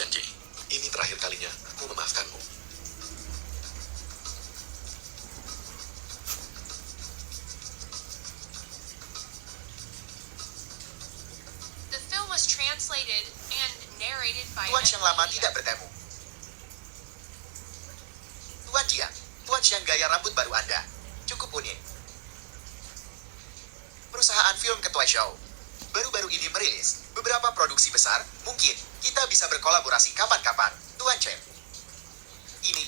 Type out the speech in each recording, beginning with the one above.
berjanji, ini terakhir kalinya aku memaafkanmu. The film was translated and narrated by Tuan Xiang lama Media. tidak bertemu. Tuan Xiang gaya rambut baru Anda. Cukup unik. Perusahaan film Ketua Show baru-baru ini merilis beberapa produksi besar. Mungkin kita bisa berkolaborasi kapan-kapan, Tuan Chen. Ini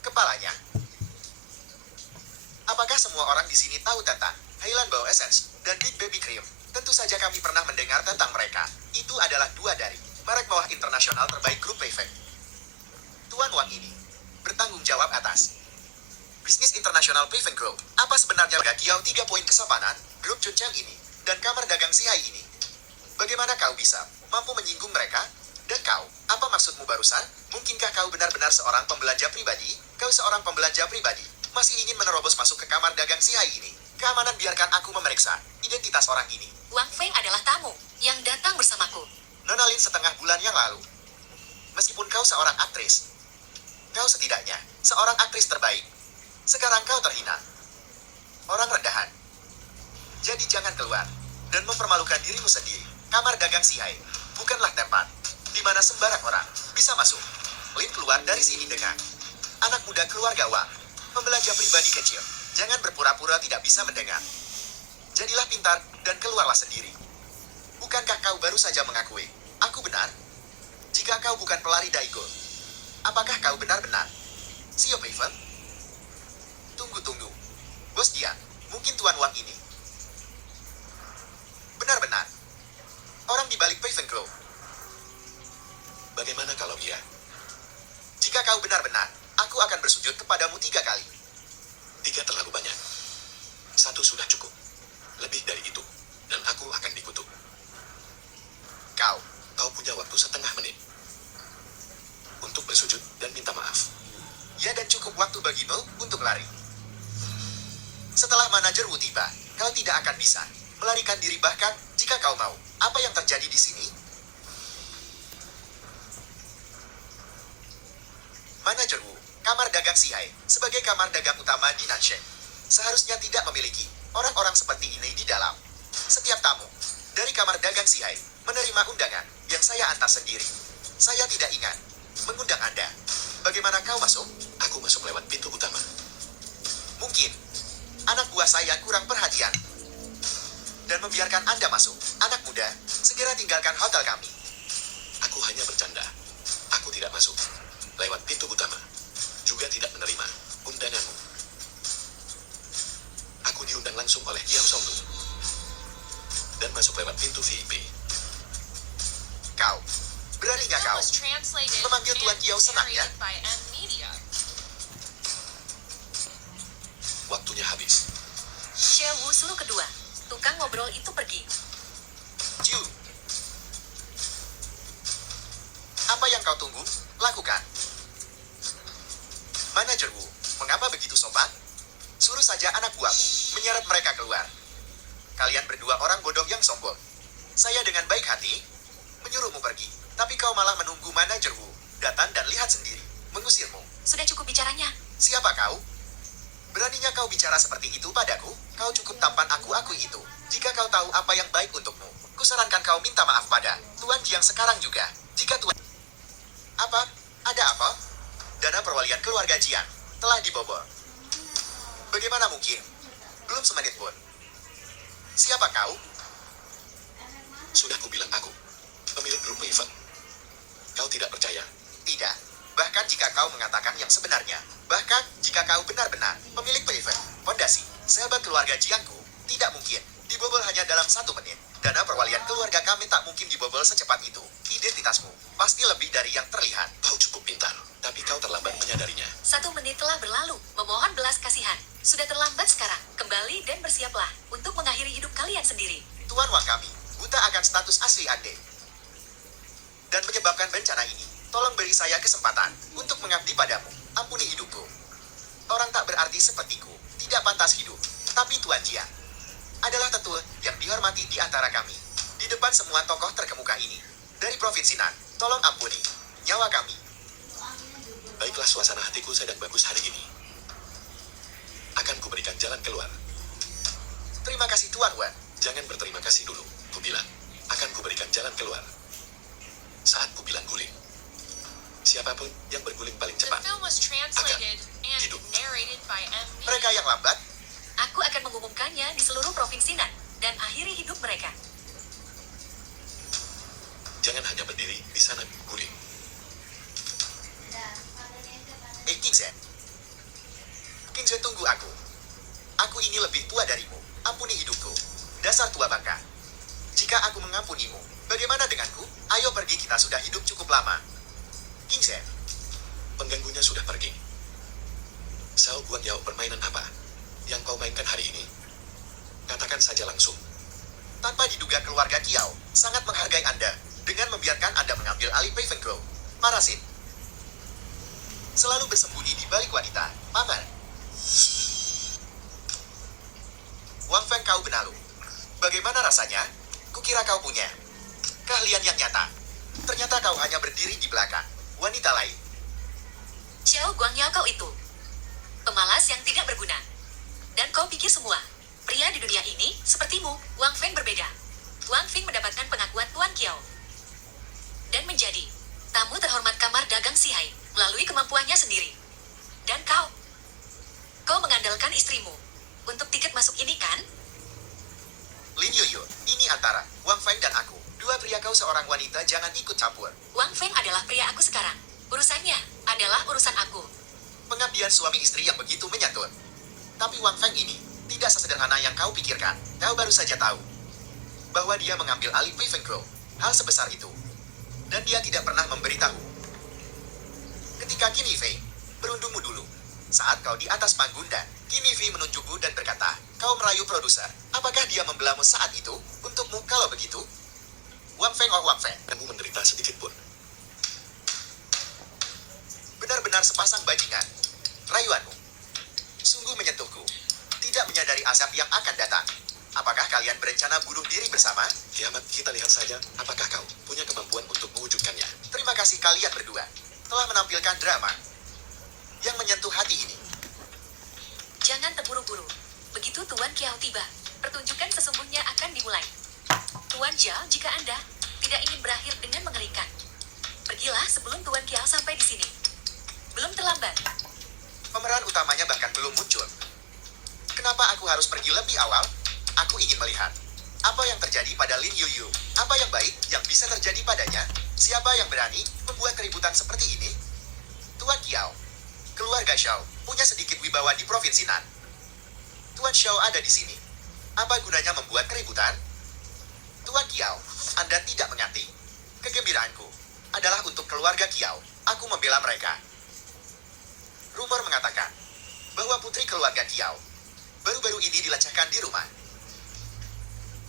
kepalanya. Apakah semua orang di sini tahu tentang Highland Bow Essence dan Big Baby Cream? Tentu saja kami pernah mendengar tentang mereka. Itu adalah dua dari merek bawah internasional terbaik grup Payfeng. Tuan Wang ini bertanggung jawab atas bisnis internasional Payfeng Group. Apa sebenarnya Kiao 3 poin kesopanan, grup Juncheng ini, dan kamar dagang Sihai ini? Bagaimana kau bisa mampu menyinggung mereka? Dan kau, apa maksudmu barusan? Mungkinkah kau benar-benar seorang pembelanja pribadi? Kau seorang pembelanja pribadi, masih ingin menerobos masuk ke kamar dagang Sihai ini? Keamanan, biarkan aku memeriksa identitas orang ini. Wang Feng adalah tamu yang datang bersamaku. Nona Lin setengah bulan yang lalu. Meskipun kau seorang aktris, kau setidaknya seorang aktris terbaik. Sekarang kau terhina. Orang rendahan. Jadi jangan keluar dan mempermalukan dirimu sendiri. Kamar dagang Sihai bukanlah tempat di mana sembarang orang bisa masuk. Lin keluar dari sini dengan anak muda keluarga Wang, pembelanja pribadi kecil. Jangan berpura-pura tidak bisa mendengar. Jadilah pintar dan keluarlah sendiri. Bukankah kau baru saja mengakui aku benar? Jika kau bukan pelari Daigo, apakah kau benar-benar Sio Payfeng? Tunggu. Bos Dian, mungkin Tuan Wang ini benar-benar orang di balik Payfeng Group. Bagaimana kalau dia? Jika kau benar-benar, aku akan bersujud kepadamu 3 kali. 3 terlalu banyak. 1 sudah cukup. Lebih dari itu, dan aku akan dikutuk. Kau punya waktu setengah menit untuk bersujud dan minta maaf. Ya, dan cukup waktu bagimu untuk lari. Setelah manajer Wu tiba, kau tidak akan bisa melarikan diri bahkan jika kau mau. Apa yang terjadi di sini? Manajer Wu, kamar dagang Sihai, sebagai kamar dagang utama di Nansheng, seharusnya tidak memiliki orang-orang seperti ini di dalam. Setiap tamu dari kamar dagang Sihai menerima undangan yang saya antar sendiri. Saya tidak ingat mengundang Anda. Bagaimana kau masuk? Aku masuk lewat pintu utama. Mungkin anak buah saya kurang perhatian dan membiarkan Anda masuk. Anak muda, segera tinggalkan hotel kami. Aku hanya bercanda. Aku tidak masuk lewat pintu utama. Juga tidak menerima undanganmu. Aku diundang langsung oleh Kiao Songlu dan masuk lewat pintu VIP. Kau, berani nggak Film kau was translated memanggil Tuan and Kiao senang ya? narrated by Media. Waktunya habis. Xie Wu suruh kedua. Tukang ngobrol itu pergi. Ju. Apa yang kau tunggu? Lakukan. Manajer Wu, mengapa begitu sopan? Suruh saja anak buahmu menyeret mereka keluar. Kalian berdua orang bodoh yang sombong. Saya dengan baik hati menyuruhmu pergi, tapi kau malah menunggu manajer Wu datang dan lihat sendiri, mengusirmu. Sudah cukup bicaranya. Siapa kau? Beraninya kau bicara seperti itu padaku? Kau cukup tampan aku itu. Jika kau tahu apa yang baik untukmu, kusarankan kau minta maaf pada Tuan Jiang sekarang juga. Jika Tuan... Apa? Ada apa? Dana perwalian keluarga Jiang telah dibobol. Bagaimana mungkin? Belum semenit pun. Siapa kau? Sudah kubilang aku, pemilik grup Payfeng. Kau tidak percaya? Tidak. Bahkan jika kau mengatakan yang sebenarnya, bahkan jika kau benar-benar pemilik Payfeng, fondasi, sahabat keluarga Jiangku, tidak mungkin dibobol hanya dalam 1 menit. Dana perwalian keluarga kami tak mungkin dibobol secepat itu. Identitasmu pasti lebih dari yang terlihat. Kau cukup pintar, tapi kau terlambat menyadarinya. 1 menit telah berlalu. Memohon belas kasihan. Sudah terlambat sekarang. Kembali dan bersiaplah untuk mengakhiri hidup kalian sendiri. Tuan Wang kami buta akan status asli Ande dan menyebabkan bencana ini. Tolong beri saya kesempatan untuk mengabdi padamu. Ampuni hidupku. Orang tak berarti sepertiku tidak pantas hidup. Tapi Tuan Jiang adalah tetua yang dihormati di antara kami. Di depan semua tokoh terkemuka ini, Dari Provinsi Nan, tolong ampuni nyawa kami. Baiklah, suasana hatiku sedang bagus hari ini. Akan kuberikan jalan keluar. Terima kasih Tuan Wan. Jangan berterima kasih dulu, kubilang. Akan kuberikan jalan keluar. Saat kubilang guling. Siapapun yang berguling paling The cepat. film was translated and hidup. narrated by M. Mereka yang lambat, Aku akan mengumumkannya di seluruh provinsi Nan dan akhiri hidup mereka. Jangan hanya berdiri di sana guling. King Zhen. King Zhen, tunggu aku. Aku ini lebih tua darimu. Ampuni hidupku. Dasar tua bangka. Jika aku mengampunimu, bagaimana denganku? Ayo pergi, kita sudah hidup cukup lama. King Zhen, Pengganggunya sudah pergi. Sao Guang Yao, permainan apa yang kau mainkan hari ini? Katakan saja langsung. tanpa diduga keluarga Kiao sangat menghargai Anda dengan membiarkan Anda mengambil alih Paven Grove. Parasit. Selalu bersembunyi di balik wanita. Paman. Wang Feng, kau benalu. Bagaimana rasanya? Kukira kau punya keahlian yang nyata. Ternyata kau hanya berdiri di belakang wanita lain. Xiao Guangyao, kau itu pemalas yang tidak berguna. Dan kau pikir semua pria di dunia ini sepertimu. Wang Feng berbeda. Wang Feng mendapatkan pengakuan Tuan Kiao dan menjadi tamu terhormat kamar dagang Sihai melalui kemampuannya sendiri. Dan kau mengandalkan istrimu untuk tiket masuk ini, kan? Lin Yoyo, ini antara Wang Feng dan aku. Dua pria, kau seorang wanita, jangan ikut campur. Wang Feng adalah pria aku sekarang. Urusannya adalah urusan aku. Pengabdian suami istri yang begitu menyantun. Tapi Wang Feng ini tidak sesederhana yang kau pikirkan. Kau baru saja tahu bahwa dia mengambil alih Paven Grove. Hal sebesar itu. Dan dia tidak pernah memberitahu. Ketika Qin Yifei, berundungmu dulu. Saat kau di atas panggung dan Qin Yifei menunjukmu dan berkata, kau merayu produser. Apakah dia membelamu saat itu? Untukmu, kalau begitu, Wang Feng, oh Wang Feng, Kamu menderita sedikit pun. benar-benar sepasang bajingan. Rayuanmu sungguh menyentuhku. Tidak menyadari azab yang akan datang. Apakah kalian berencana bunuh diri bersama? Kiamat, kita lihat saja apakah kau punya kemampuan untuk mewujudkannya. Terima kasih kalian berdua telah menampilkan drama yang menyentuh hati ini. Jangan terburu-buru. Begitu Tuan Kiao tiba, pertunjukan sesungguhnya akan dimulai. Tuan Zhao, jika Anda tidak ingin berakhir dengan mengerikan, pergilah sebelum Tuan Kiao sampai di sini. Belum terlambat. Pemeran utamanya bahkan belum muncul. Kenapa aku harus pergi lebih awal? Aku ingin melihat apa yang terjadi pada Lin Yuyu. Apa yang baik yang bisa terjadi padanya? Siapa yang berani membuat keributan seperti ini? Tuan Kiao, keluarga Xiao punya sedikit wibawa di Provinsi Nan. Tuan Xiao ada di sini. Apa gunanya membuat keributan? Tuan Kiao, Anda tidak mengerti. Kegembiraanku adalah untuk keluarga Kiao. Aku membela mereka. Rumor mengatakan bahwa putri keluarga Kiao baru-baru ini dilecehkan di rumah.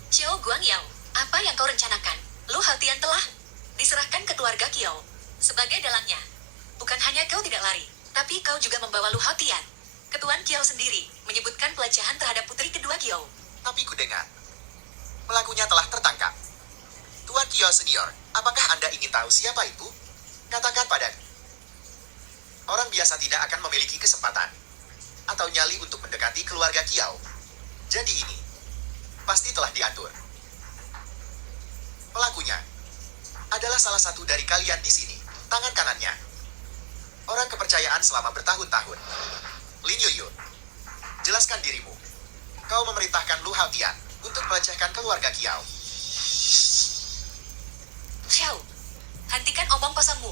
Xiao Guangyao, apa yang kau rencanakan? Lu Haotian telah diserahkan ke keluarga Kiao sebagai dalangnya. Bukan hanya kau tidak lari, tapi kau juga membawa Lu Haotian. Ketuan Kiao sendiri menyebutkan pelecehan terhadap putri kedua Kiao. Tapi ku dengar pelakunya telah tertangkap. Tuan Kiao senior, apakah Anda ingin tahu siapa itu? Katakan padaku. Orang biasa tidak akan memiliki kesempatan atau nyali untuk mendekati keluarga Kiao. Jadi ini pasti telah diatur. Pelakunya adalah salah satu dari kalian di sini. Tangan kanannya orang kepercayaan selama bertahun-tahun. Lin Yuyu, jelaskan dirimu. Kau memerintahkan Lu Haotian untuk melecehkan keluarga Kiao. Xiao, hentikan omong kosongmu.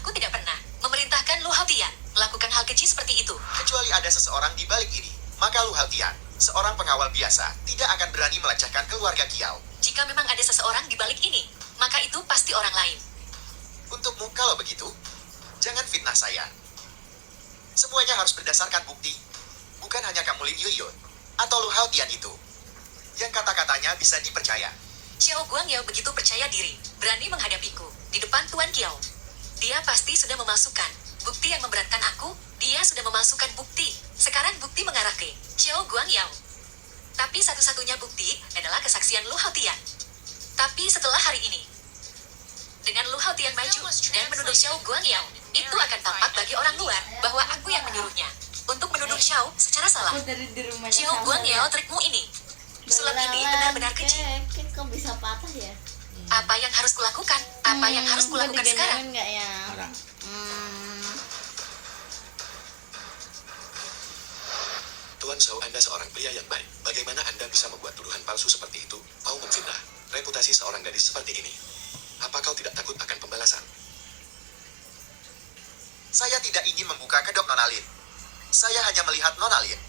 Aku tidak pernah memerintahkan Lu Haotian melakukan hal kecil seperti itu. Kecuali ada seseorang di balik ini, maka Lu Haotian, seorang pengawal biasa, tidak akan berani melecehkan keluarga Kiao. Jika memang ada seseorang di balik ini, maka itu pasti orang lain. Untukmu, kalau begitu, jangan fitnah saya. Semuanya harus berdasarkan bukti. Bukan hanya kamu Lin Yuyu atau Lu Haotian itu yang kata-katanya bisa dipercaya. Xiao Guangyao begitu percaya diri, berani menghadapiku di depan Tuan Kiao. Dia pasti sudah memasukkan bukti yang memberatkan aku. Dia sudah memasukkan bukti. Sekarang bukti mengarah ke Xiao Guangyao. Tapi satu-satunya bukti adalah kesaksian Lu Haotian. Tapi setelah hari ini, Haotian maju dan menuduh Xiao Guangyao. Itu akan tampak bagi orang luar bahwa aku yang menyuruhnya untuk menuduh Xiao secara salah. Aku dari di rumahnya Xiao sama Guangyao, ya. trikmu ini. Sulap ini benar-benar keji. Kok bisa patah ya? Apa yang harus kulakukan? Apa yang harus kulakukan sekarang? Nggak ya? Sekarang. Tuan Shao, Anda seorang pria yang baik. Bagaimana Anda bisa membuat tuduhan palsu seperti itu? Mau memfitnah reputasi seorang gadis seperti ini. Apa kau tidak takut akan pembalasan? Saya tidak ingin membuka kedok Nona Lin. Saya hanya melihat Nona Lin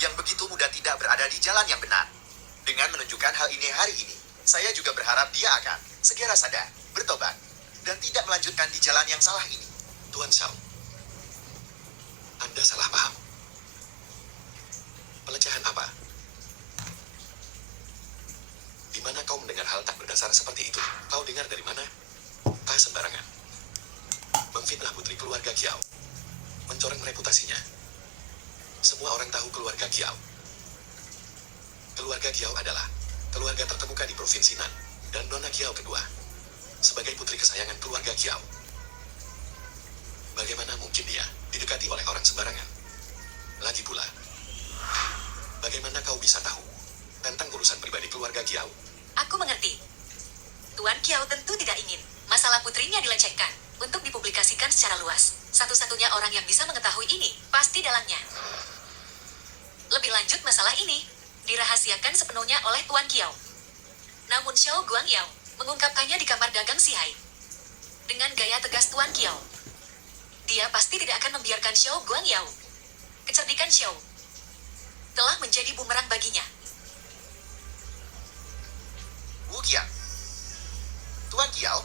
yang begitu mudah tidak berada di jalan yang benar. Dengan menunjukkan hal ini hari ini, saya juga berharap dia akan segera sadar, bertobat, dan tidak melanjutkan di jalan yang salah ini. Tuan Shao, Anda salah paham. Pelecehan apa? Di mana kau mendengar hal tak berdasar seperti itu? Kau dengar dari mana? Sembarangan. Memfitnah putri keluarga Kiao. Mencoreng reputasinya. Semua orang tahu keluarga Kiao. Keluarga Kiao adalah keluarga terkemuka di Provinsi Nan, dan Nona Kiao kedua. Sebagai putri kesayangan keluarga Kiao. Bagaimana mungkin dia didekati oleh orang sembarangan? Lagi pula, bagaimana kau bisa tahu tentang urusan pribadi keluarga Kiao? Aku mengerti. Tuan Kiao tentu tidak ingin masalah putrinya dilecehkan untuk dipublikasikan secara luas. Satu-satunya orang yang bisa mengetahui ini pasti dalangnya. Lebih lanjut, masalah ini dirahasiakan sepenuhnya oleh Tuan Kiao. Namun Xiao Guangyao mengungkapkannya di kamar dagang Sihai. Dengan gaya tegas Tuan Kiao, dia pasti tidak akan membiarkan Xiao Guangyao. Kecerdikan Xiao telah menjadi bumerang baginya. Wu Qiang. Tuan Kiao,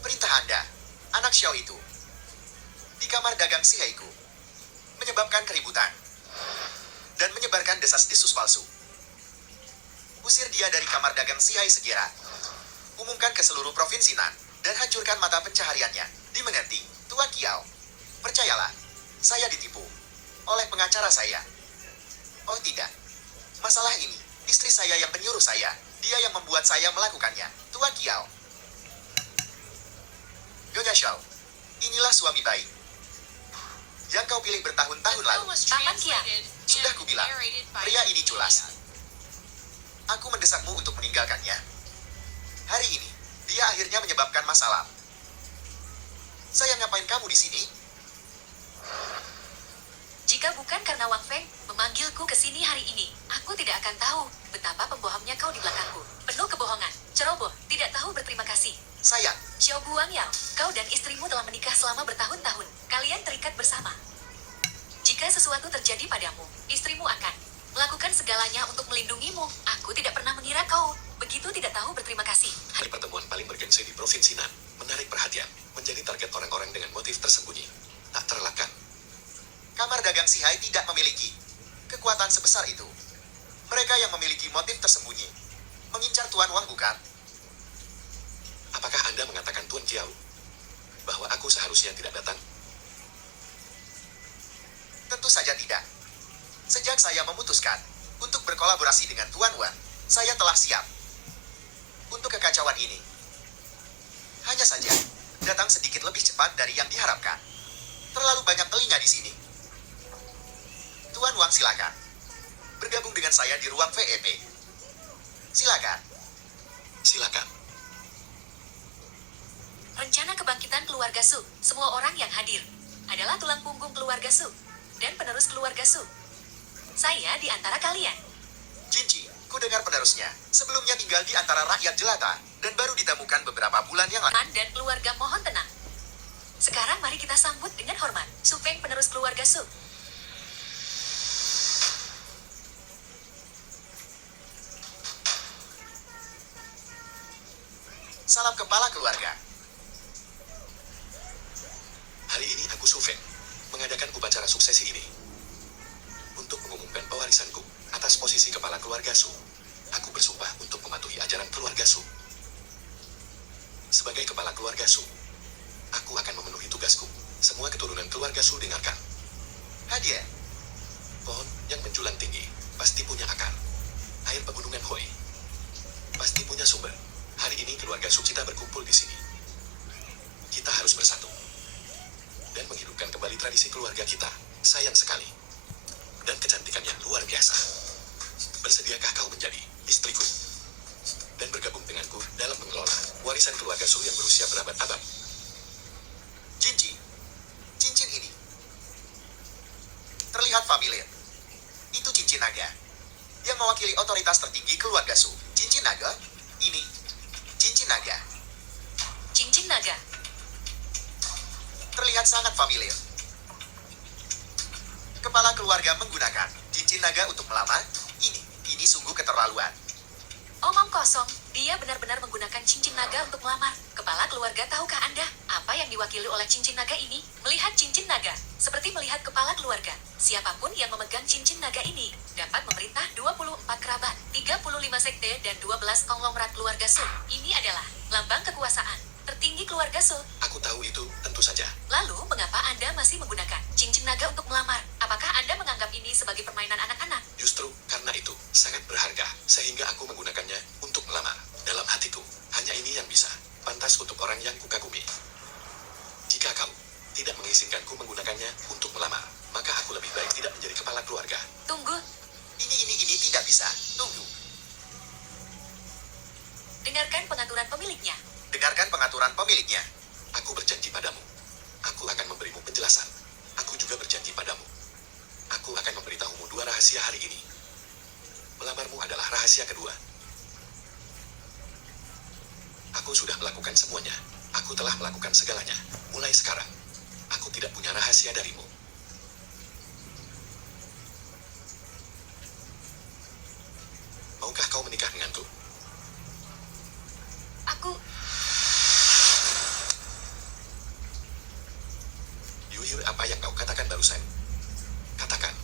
perintah Anda, anak Xiao itu, di kamar dagang Sihaiku, menyebabkan keributan, dan menyebarkan desas-desus palsu. Usir dia dari kamar dagang Sihai segera. Umumkan ke seluruh provinsi Nan, dan hancurkan mata pencahariannya. Dimengerti, Tuan Kiao. Percayalah, saya ditipu oleh pengacara saya. Oh tidak, masalah ini, istri saya yang menyuruh saya. Dia yang membuat saya melakukannya, Tuan Kiao. Nyonya Xiao, inilah suami baik yang kau pilih bertahun-tahun The lalu. film was Paman Kia, translated sudah and kubilang, narrated by pria ini culas. Aku mendesakmu untuk meninggalkannya. Hari ini, dia akhirnya menyebabkan masalah. Saya ngapain kamu di sini? Jika bukan karena Wang Feng memanggilku ke sini hari ini, aku tidak akan tahu betapa pembohongnya kau di belakangku. Penuh kebohongan, ceroboh, tidak tahu berterima kasih. Sayang, Xiao Guangyao, kau dan istrimu telah menikah selama bertahun-tahun. Kalian terikat bersama. Jika sesuatu terjadi padamu, istrimu akan melakukan segalanya untuk melindungimu. Aku tidak pernah mengira kau begitu tidak tahu berterima kasih. Hari pertemuan paling bergengsi di Provinsi Nan, menarik perhatian, menjadi target orang-orang dengan motif tersembunyi. Tak terelakkan. kamar dagang Sihai tidak memiliki kekuatan sebesar itu. Mereka yang memiliki motif tersembunyi. Mengincar Tuan Wang bukan? Apakah Anda mengatakan Tuan Kiao bahwa aku seharusnya tidak datang? Tentu saja tidak. Sejak saya memutuskan untuk berkolaborasi dengan Tuan Wan, saya telah siap untuk kekacauan ini. Hanya saja, datang sedikit lebih cepat dari yang diharapkan. Terlalu banyak telinga di sini. Tuan Wang, silakan bergabung dengan saya di ruang VEP. Silakan. Silakan. Rencana kebangkitan keluarga Su, semua orang yang hadir adalah tulang punggung keluarga Su dan penerus keluarga Su. Saya di antara kalian. Jinji, ku dengar penerusnya. Sebelumnya tinggal di antara rakyat jelata, dan baru ditemukan beberapa bulan yang lalu. Han dan keluarga mohon tenang. Sekarang mari kita sambut dengan hormat Su Feng, penerus keluarga Su. Salam kepala keluarga. Hari ini aku Su Feng mengadakan upacara suksesi ini untuk mengumumkan pewarisanku atas posisi kepala keluarga Su. Aku bersumpah untuk mematuhi ajaran keluarga Su. Sebagai kepala keluarga Su, aku akan memenuhi tugasku. Semua keturunan keluarga Su dengarkan. Hadiah. Pohon yang menjulang tinggi pasti punya akar. Air pegunungan Hoi pasti punya sumber. Hari ini keluarga Su kita berkumpul di sini. tradisi keluarga kita. Sayang sekali. Dan kecantikannya luar biasa. Bersediakah kau menjadi istriku? Dan bergabung denganku dalam mengelola warisan keluarga Su yang berusia berabad-abad. Jinji, cincin ini terlihat familiar. Itu cincin naga yang mewakili otoritas tertinggi keluarga Su. Cincin naga? Ini cincin naga. Cincin naga. Terlihat sangat familiar. Kepala keluarga menggunakan cincin naga untuk melamar? Ini sungguh keterlaluan. Omong kosong, dia benar-benar menggunakan cincin naga untuk melamar. Kepala keluarga, tahukah Anda apa yang diwakili oleh cincin naga ini? Melihat cincin naga, seperti melihat kepala keluarga. Siapapun yang memegang cincin naga ini dapat memerintah 24 kerabat, 35 sekte, dan 12 konglomerat keluarga Su. Ini adalah lambang kekuasaan tertinggi keluarga Su. Aku tahu itu, tentu saja. Lalu, mengapa Anda masih menggunakan cincin naga untuk melamar? Apakah Anda menganggap ini sebagai permainan anak-anak? Justru karena itu sangat berharga, sehingga aku menggunakannya untuk melamar. Dalam hatiku, hanya ini yang bisa pantas untuk orang yang kukagumi. Jika kau tidak mengizinkanku menggunakannya untuk melamar, maka aku lebih baik tidak menjadi kepala keluarga. Tunggu, Ini tidak bisa. Tunggu. dengarkan pengaturan pemiliknya. Dengarkan pengaturan pemiliknya. Aku berjanji padamu. Aku akan memberimu penjelasan. Aku juga berjanji padamu. Aku akan memberitahumu 2 rahasia hari ini. Melamarmu adalah rahasia kedua. Aku sudah melakukan semuanya. Aku telah melakukan segalanya. Mulai sekarang, aku tidak punya rahasia darimu. Maukah kau menikah denganku? Aku, Yuhyur, apa yang kau katakan barusan? Katakan.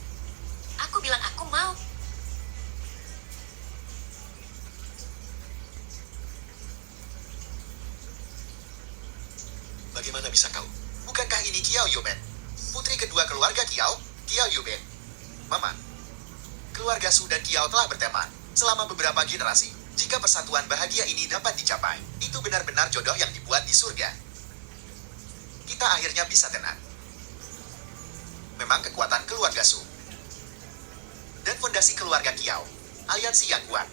aku bilang aku mau. Bagaimana bisa kau? Bukankah ini Kiao Yuben? Putri kedua keluarga Kiao, Kiao Yuben. Mama, keluarga Su dan Kiao telah berteman selama beberapa generasi. Jika persatuan bahagia ini dapat dicapai, itu benar-benar jodoh yang dibuat di surga. Kita akhirnya bisa tenang. Memang kekuatan keluarga Su dan fondasi keluarga Kiao, aliansi yang kuat.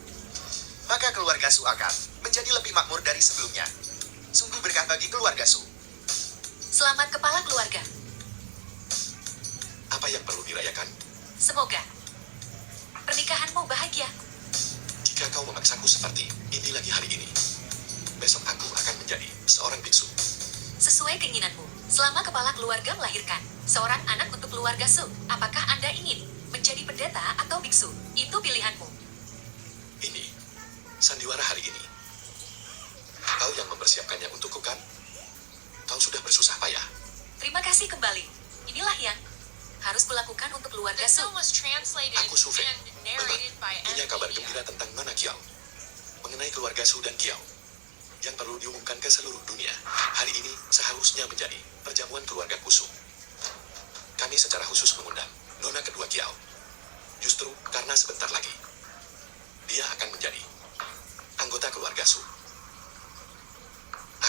Maka keluarga Su akan menjadi lebih makmur dari sebelumnya. Sungguh berkah bagi keluarga Su. Selamat kepala keluarga. Apa yang perlu dirayakan? Semoga pernikahanmu bahagia. Jika kau memaksaku seperti ini lagi hari ini, besok aku akan menjadi seorang biksu. Sesuai keinginanmu, selama kepala keluarga melahirkan seorang anak untuk keluarga Su, apakah Anda ingin menjadi pendeta atau biksu? Itu pilihanmu. Ini sandiwara hari ini. Kau yang mempersiapkannya untukku kan? Kau sudah bersusah payah. Terima kasih kembali. Inilah yang harus kulakukan untuk keluarga The Su. film was translated Aku Sufeng. and narrated by Punya kabar Media. gembira tentang Nona Kiao. Mengenai keluarga Su dan Kiao. Yang perlu diumumkan ke seluruh dunia. Hari ini seharusnya menjadi perjamuan keluarga Kusu. Kami secara khusus mengundang Nona kedua Kiao. Justru karena sebentar lagi dia akan menjadi anggota keluarga Su.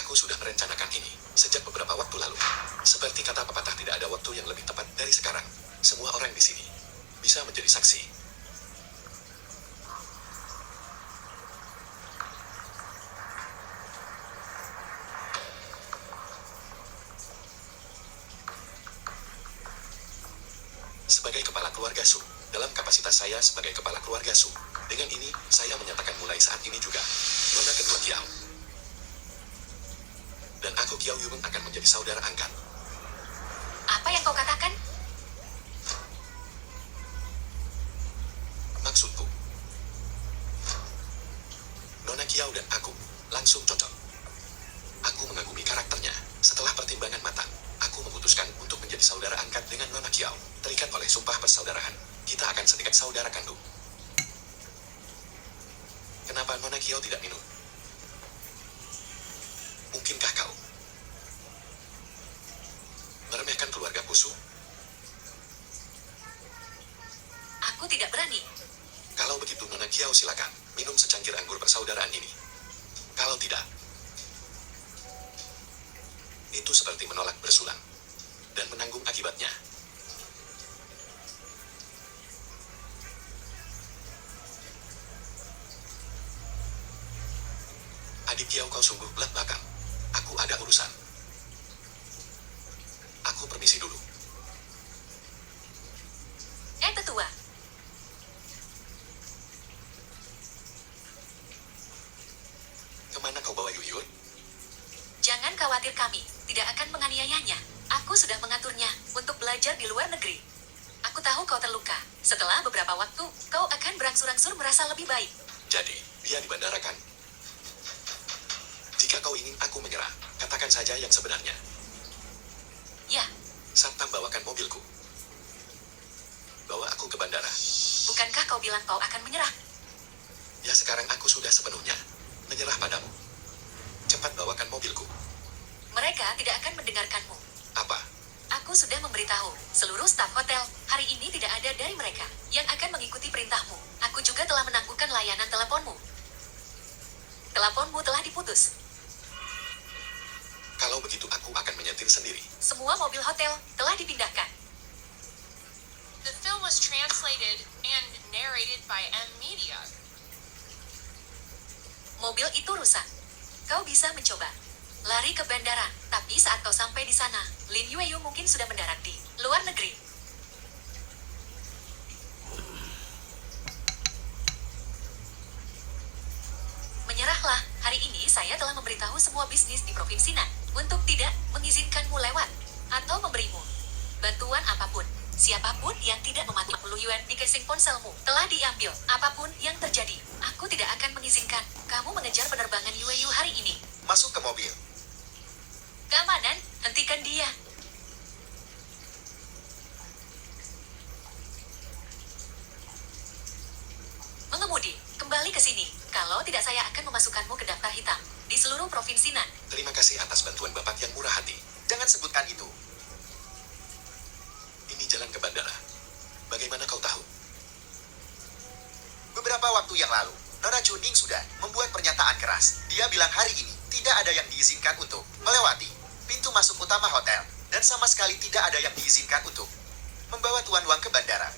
Aku sudah merencanakan ini sejak beberapa waktu lalu. Seperti kata pepatah, tidak ada waktu yang lebih tepat dari sekarang. Semua orang di sini bisa menjadi saksi. Sebagai kepala keluarga Su, dalam kapasitas saya sebagai kepala keluarga Su, dengan ini saya menyatakan mulai saat ini juga Nona kedua Kiao dan aku Kiao Yumeng akan menjadi saudara angkat. Apa yang kau katakan? Maksudku, Nona Kiao dan aku langsung cocok. Aku mengagumi karakternya. Setelah pertimbangan matang, aku memutuskan untuk menjadi saudara angkat dengan Nona Kiao. Terikat oleh sumpah persaudaraan, kita akan sedekat saudara kandung. Kenapa Nona Kiao tidak minum? Mungkinkah kau meremehkan keluarga Kusu? Aku tidak berani. Kalau begitu Nona Kiao silakan minum secangkir anggur persaudaraan ini. Kalau tidak, itu seperti menolak bersulang. dan menanggung akibatnya. Adik Kiau, kau sungguh belak-belakan. Aku ada urusan. Aku permisi dulu. Tetua. Kemana kau bawa Yuyun? Jangan khawatir, kami tidak akan menganiayanya. Aku sudah mengaturnya untuk belajar di luar negeri. Aku tahu kau terluka. Setelah beberapa waktu, kau akan berangsur-angsur merasa lebih baik. Jadi, dia di bandara kan? Jika kau ingin aku menyerah, katakan saja yang sebenarnya. Ya, Satpam, bawakan mobilku. Bawa aku ke bandara. bukankah kau bilang kau akan menyerah? Ya, sekarang aku sudah sepenuhnya menyerah padamu. Cepat bawakan mobilku. Mereka tidak akan mendengarkanmu. Apa? Aku sudah memberitahu seluruh staf hotel, hari ini tidak ada dari mereka yang akan mengikuti perintahmu. Aku juga telah menangguhkan layanan teleponmu. Teleponmu telah diputus. Kalau begitu aku akan menyetir sendiri. Semua mobil hotel telah dipindahkan. The film was translated and narrated by M Media. Mobil itu rusak. Kau bisa mencoba lari ke bandara, tapi saat kau sampai di sana, Lin Yueyu mungkin sudah mendarat di luar negeri. Menyerahlah, hari ini saya telah memberitahu semua bisnis di provinsi Nan untuk tidak mengizinkanmu lewat atau memberimu bantuan apapun. Siapapun yang tidak mematuhi 10 yuan di casing ponselmu telah diambil. Apapun yang terjadi, aku tidak akan mengizinkan kamu mengejar penerbangan Yueyu hari ini. Masuk ke mobil. Keamanan, hentikan dia. Mengemudi, kembali ke sini. Kalau tidak, saya akan memasukkanmu ke daftar hitam di seluruh provinsi Nan. Terima kasih atas bantuan Bapak yang murah hati. Jangan sebutkan itu. Ini jalan ke bandara. Bagaimana kau tahu? Beberapa waktu yang lalu, Nona Chuning sudah membuat pernyataan keras. Dia bilang hari ini tidak ada yang diizinkan untuk melewati pintu masuk utama hotel, dan sama sekali tidak ada yang diizinkan untuk membawa Tuan Wang ke bandara.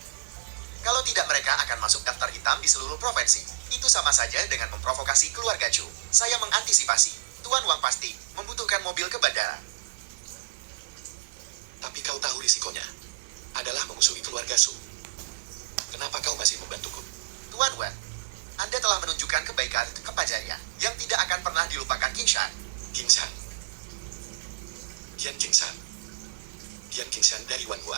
Kalau tidak, mereka akan masuk daftar hitam di seluruh provinsi. Itu sama saja dengan memprovokasi keluarga Chu. Saya mengantisipasi. Tuan Wang pasti membutuhkan mobil ke bandara. Tapi kau tahu risikonya adalah memusuhi keluarga Su. Kenapa kau masih membantuku? Tuan Wan, Anda telah menunjukkan kebaikan kepadanya yang tidak akan pernah dilupakan King Shan. King Shan. Yan King Shan. Yan King Shan dari Wanhua.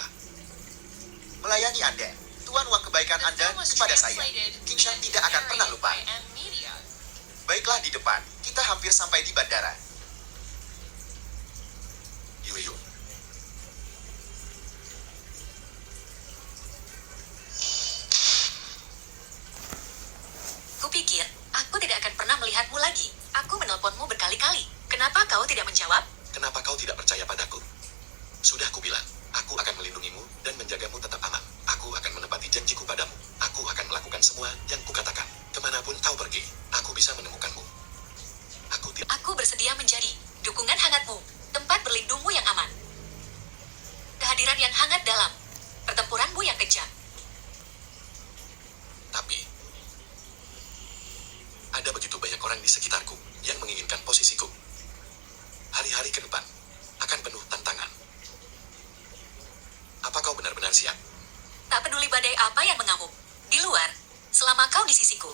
Melayani Anda, Tuan Wang, kebaikan The Anda film was kepada saya. translated King Shan and tidak akan pernah narrated lupa. by M Media. Baiklah, di depan. Kita hampir sampai di bandara. Yueyu. Kupikir, aku tidak akan pernah melihatmu lagi. Aku menelponmu berkali-kali. Kenapa kau tidak menjawab? Kenapa kau tidak percaya padaku? Sudah kubilang, aku akan melindungimu dan menjagamu tetap aman. Aku akan menepati janjiku padamu. Aku akan melakukan semua yang kukatakan. Kemanapun kau pergi, aku bisa menemukanmu. Aku bersedia menjadi dukungan hangatmu, tempat berlindungmu yang aman. Kehadiran yang hangat dalam pertempuranmu yang kejam. Tapi, ada begitu banyak orang di sekitarku yang menginginkan posisiku. Hari-hari ke depan akan penuh tantangan. Apa kau benar-benar siap? Tak peduli badai apa yang mengamuk. Di luar, selama kau di sisiku,